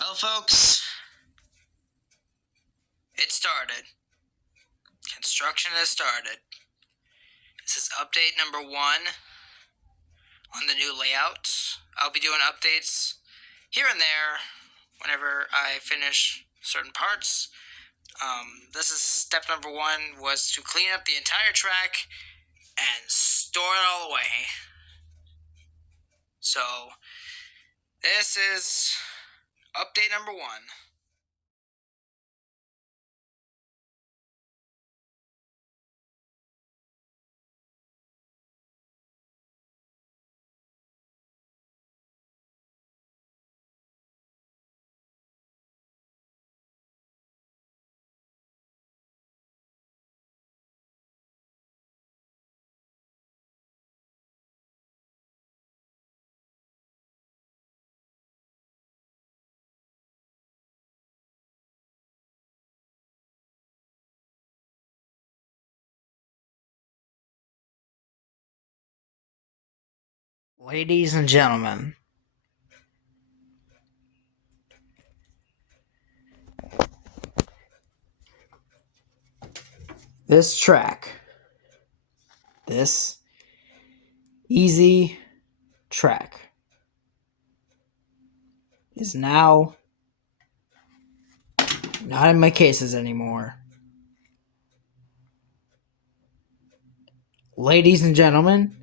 Well, folks, it started. Construction has started. This is update number 1 on the new layout. I'll be doing updates here and there whenever I finish certain parts. This is step number 1 was to clean up the entire track and store it all away. So, this is update number 1. Ladies and gentlemen, this track, this easy track, is now not in my cases anymore. Ladies and gentlemen,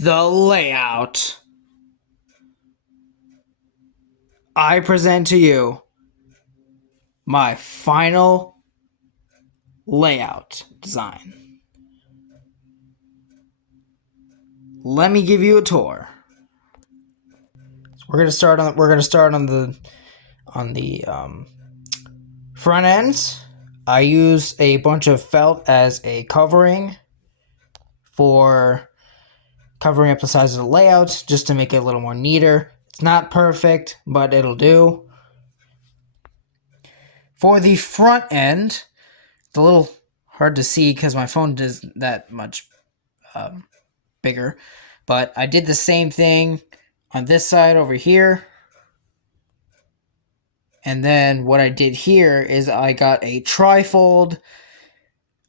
the layout. I present to you my final layout design. Let me give you a tour. So we're gonna start on the front end. I use a bunch of felt as a covering for covering up the size of the layout just to make it a little more neater. It's not perfect, but it'll do. For the front end, it's a little hard to see because my phone is that much bigger, but I did the same thing on this side over here. And then what I did here is I got a trifold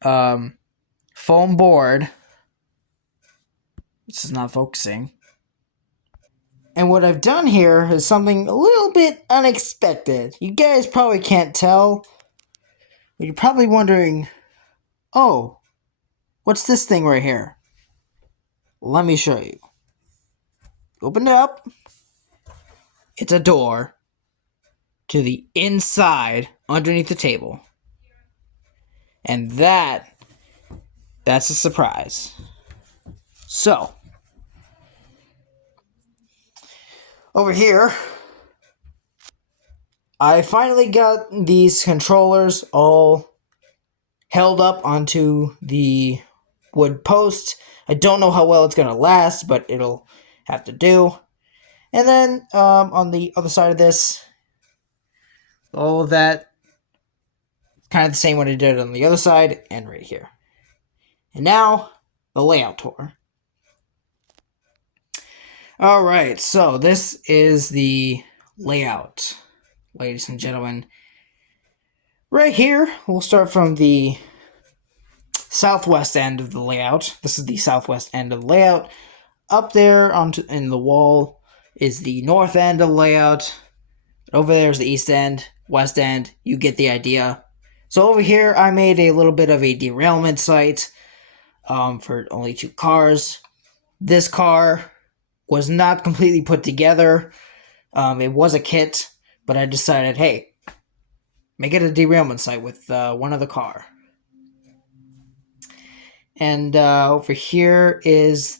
foam board. This is not focusing. And what I've done here is something a little bit unexpected. You guys probably can't tell. But you're probably wondering, oh, what's this thing right here? Let me show you. Open it up. It's a door to the inside underneath the table. And that's a surprise. So, over here, I finally got these controllers all held up onto the wood post. I don't know how well it's going to last, but it'll have to do. And then on the other side of this, all of that, kind of the same what I did on the other side and right here. And now, the layout tour. Alright, so this is the layout, ladies and gentlemen. Right here, we'll start from the southwest end of the layout. This is the southwest end of the layout. Up there in the wall is the north end of the layout. Over there is the east end, west end. You get the idea. So over here, I made a little bit of a derailment site for only 2 cars. This car was not completely put together. It was a kit, but I decided, hey, make it a derailment site with one other car. And over here is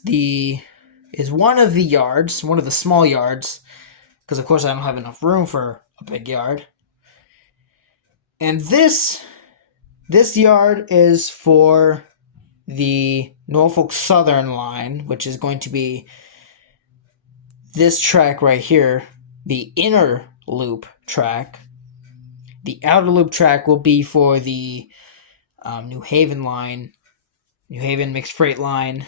one of the yards, one of the small yards, because of course I don't have enough room for a big yard. And this yard is for the Norfolk Southern line, which is going to be this track right here, the inner loop track. The outer loop track will be for the New Haven line, New Haven mixed freight line.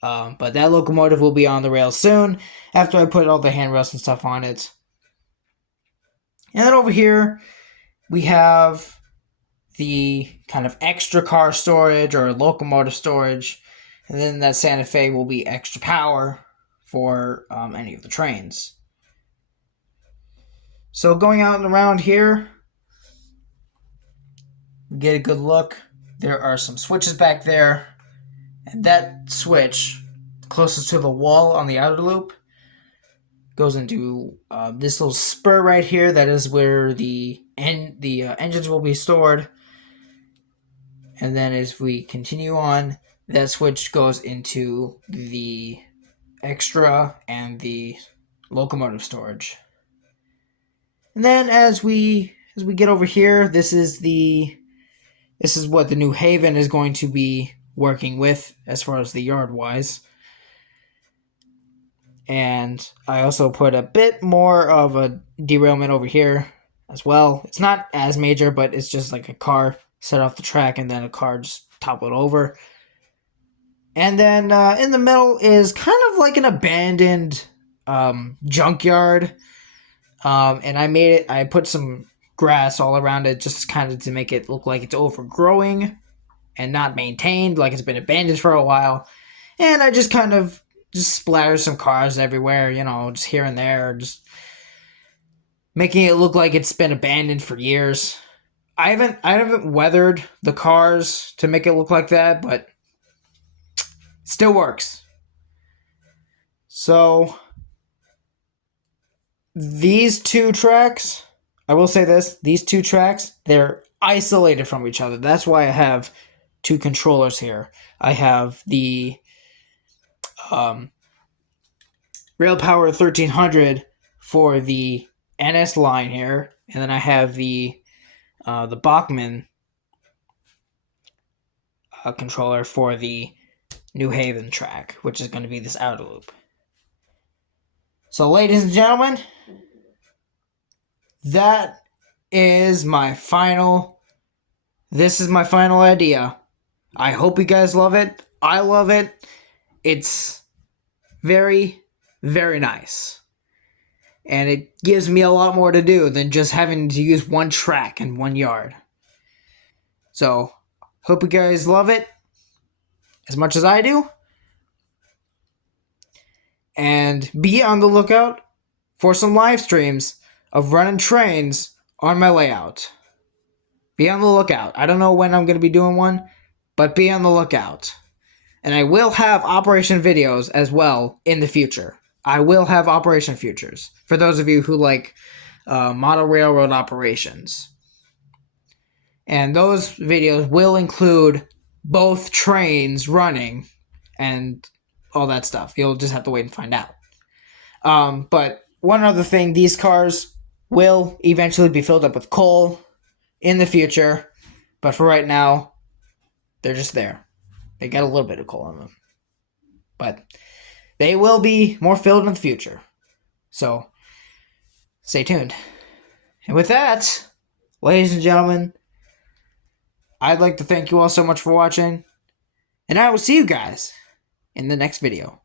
But that locomotive will be on the rails soon after I put all the handrails and stuff on it. And then over here, we have the kind of extra car storage or locomotive storage. And then that Santa Fe will be extra power for any of the trains. So going out and around here, get a good look. There are some switches back there. And that switch, closest to the wall on the outer loop, goes into this little spur right here. That is where the engines will be stored. And then as we continue on, that switch goes into the extra and the locomotive storage. And then as we get over here, this is what the New Haven is going to be working with as far as the yard wise. And I also put a bit more of a derailment over here as well. It's not as major, but it's just like a car set off the track and then a car just toppled over. And then in the middle is kind of like an abandoned junkyard. And I put some grass all around it just kind of to make it look like it's overgrowing and not maintained, like it's been abandoned for a while. And I just kind of splatter some cars everywhere, just here and there, just making it look like it's been abandoned for years. I haven't weathered the cars to make it look like that, but it still works. So these two tracks, I will say this, these two tracks, they're isolated from each other. That's why I have two controllers here. I have the Rail Power 1300 for the NS line here, and then I have the Bachmann controller for the New Haven track, which is going to be this outer loop. So, ladies and gentlemen, this is my final idea. I hope you guys love it. I love it. It's very, very nice. And it gives me a lot more to do than just having to use one track in one yard. So, hope you guys love it as much as I do. And be on the lookout for some live streams of running trains on my layout. Be on the lookout. I don't know when I'm going to be doing one, but be on the lookout. And I will have operation videos as well in the future. I will have operation futures for those of you who like model railroad operations. And those videos will include both trains running and all that stuff. You'll just have to wait and find out. But one other thing, these cars will eventually be filled up with coal in the future. But for right now, they're just there. They got a little bit of coal in them. But they will be more filled in the future. So, stay tuned. And with that, ladies and gentlemen, I'd like to thank you all so much for watching. And I will see you guys in the next video.